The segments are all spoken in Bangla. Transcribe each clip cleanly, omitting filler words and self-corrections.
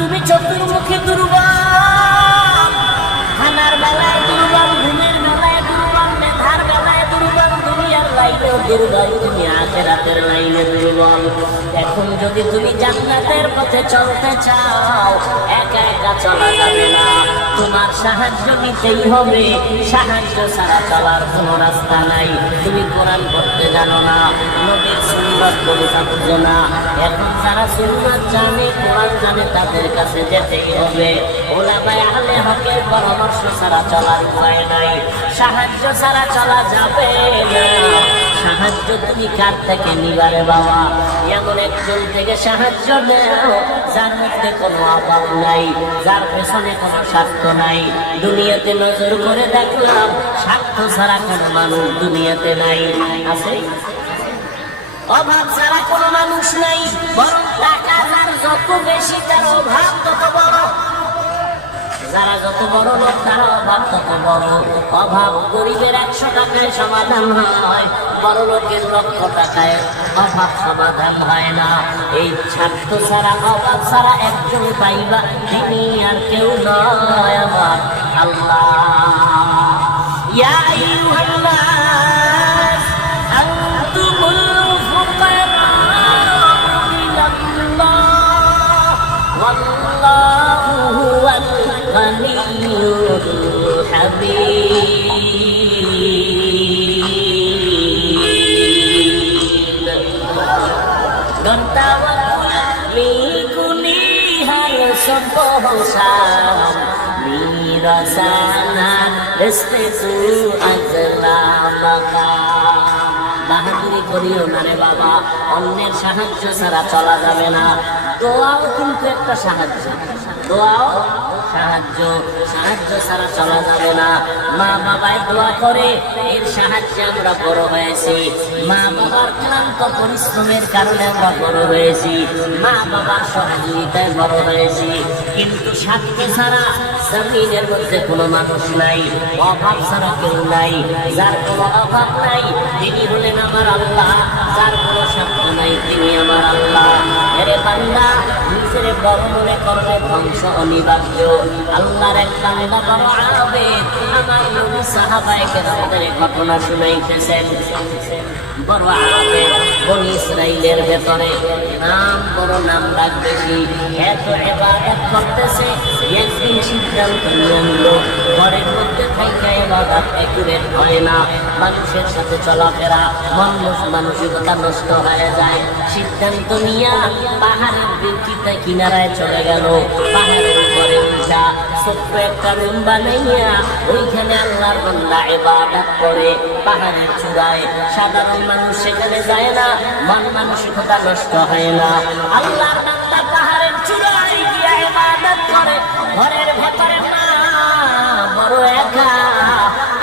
তুমি চতুর্মুখী দুর্বল, খানার বেলায় দুর্বল, ঘুমের বেলায় দুর্বল, মেধার বেলায় দুর্বল, দুনিয়ার লাইনেও দুর্বল, তুমি আখিরাতের লাইনে দুর্বল। এখন যদি তুমি জান্নাতের পথে চলতে চাও, একা একা চলা যাবে না, তোমার সাহায্য নিতেই হবে। সাহায্য ছাড়া চলার কোনো রাস্তা নাই। তুমি কোরআন পড়তে জানো না, নবীর সুন্নাত পড়তে বুঝো না, এখন যারা সুন্নাত জানে, কোরআন জানে, তাদের কাছে যেতেই হবে। ওলামায়ে আহলে হকের পরামর্শ ছাড়া চলার উপায় নাই, সাহায্য ছাড়া চলা যাবে না। সাহায্য তুমি কার থেকে নিবারে বাবা? এমন একজন থেকে সাহায্য নেও যার মধ্যে কোনো অভাব নাই, যার পেছনে কোনো স্বার্থ নাই। দুনিয়াতে নজর করে দেখলাম স্বার্থ ছাড়া কোনো মানুষ দুনিয়াতে নাই। আছে? অভাব ছাড়া কোনো মানুষ নাই, বরং টাকা যার যত বেশি তার অভাব তত বড়। যারা যত বড় লোক তার অভাব তত বড়। অভাব গরিবের 100 টাকায় সমাধান হয়, বড় লোকের 1,00,000 টাকায় অভাব সমাধান হয় না। এই স্বার্থ ছাড়া, অভাব ছাড়া একজন পাইবা, তিনি আর কেউ নয়, আমার আল্লাহ। ইয়া আইয়ুহান নাস আনতুমুল ফুকারাউ ইলাল্লাহ ওয়াল্লাহু হুয়াল গনিয়্যুল হামিদ। মিকুনি হার সবহসাম মিরাসানা রেস্তে তু আজলামাকা। বাহাদুরি করিও না রে বাবা, অন্যের সাহায্য ছাড়া চলা যাবে না। দোয়াও কিন্তু একটা সাহায্য, দোয়াও সাহায্য, সাহায্য ছাড়া চলা যাবে না। মা বাবায় দোয়া করে, এর সাহায্যে আমরা বড় হয়েছি। মা বাবার ক্লান্ত পরিশ্রমের কারণে আমরা বড় হয়েছি, মা বাবার সহযোগিতায় বড় হয়েছি। কিন্তু স্বার্থ ছাড়া জমিনের মধ্যে কোনো মানুষ নাই, অভাব ছাড়া কেউ নাই। যার কোনো অভাব নাই তিনি হলেন আমার আল্লাহ, যার কোনো স্বার্থ নাই তিনি আমার আল্লাহ। এরে বান্দা, নিজের বড় মনে করলে ধ্বংস অনিবার্য। আল্লাহর এক বান্দা বড় আবেদ, আমার নবী সাহাবায়ে কেরামদের ঘটনা শুনাইতেছেন। বড় আবেদ, বনি ইসরাইলের ভেতরে নাম বড়, নাম ডাক বেশি, এত ইবাদত করতেছে। একদিন সিদ্ধান্ত নিয়ে নিল, ঘরের মধ্যে থাইকা ইবাদত একুরেট হয় না, মানুষের সাথে চলাফেরা, মানসিকতা নষ্ট হয়ে যায়। সিদ্ধান্ত নিয়ে পাহাড়ের বিউটিতে কিনারায় চলে গেল। পাহাড়ের উপরে উঠা ছোট্ট একটা রুম বানাইয়া ওইখানে আল্লাহর বান্দা ইবাদত করে। পাহাড়ের চূড়ায় সাধারণ মানুষ সেখানে যায় না, মন মানসিকতা নষ্ট হয় না। আল্লাহর বান্দা পাহাড়ের চূড়ায় গিয়ে ইবাদত করে। ঘরের ভেতরে মা বড় একা,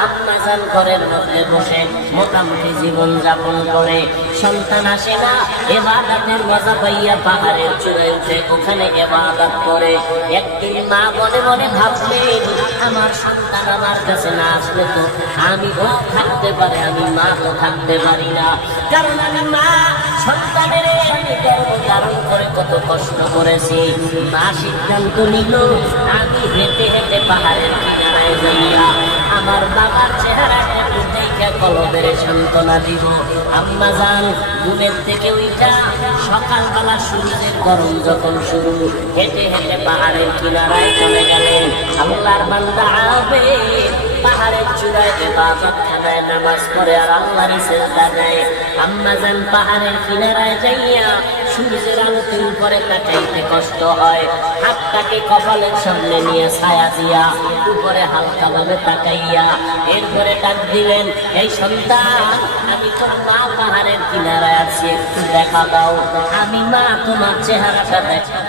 আম্মাজান ঘরের মধ্যে বসে মোটামুটি জীবন যাপন করে। সন্তান আসে না, ইবাদতের মজা পাইয়া পাহাড়ের চূড়ায় উঠে ওখানে ইবাদত করে। একদিন মা মনে মনে ভাবলেন, আমার সন্তান আমার কাছে না আসলে তো আমি ও থাকতে পারে, আমি মা তো থাকতে পারি না। কারণ আমি মা, সন্তানের আমি গর্ভ ধারণ করে কত কষ্ট করেছি। মা সিদ্ধান্ত নিল, আমি হেঁটে হেঁটে পাহাড়ের কিনারায় যাইয়া আমার বাবার চেহারাটা দেখে কলবের সান্ত্বনা দিব। আম্মা জান ঘুমের থেকে উঠা সকালবেলা সূর্যের গরম যখন শুরু, হেঁটে হেঁটে পাহাড়ের কিনারায় চলে গেলেন। আল্লাহর বান্দা আবেদ পাহাড়ের চূড়ায় ইবাদতখানায় নামাজ পড়ে আর আল্লাহর সিজদা দেয়। আম্মা জান পাহাড়ের কিনারায় যাইয়া সূর্যের আলোতে উপরে তাকাইতে কষ্ট হয়, হাতটাকে কপালের সামনে নিয়ে ছায়া দিয়া উপরে হালকা ভাবে তাকাইয়া এরপরে ডাক দিলেন, এই সন্তান, আমি তোর মা পাহাড়ের কিনারায় আছি, একটু দেখা দাও। আমি মা তোমার চেহারাটা দেখা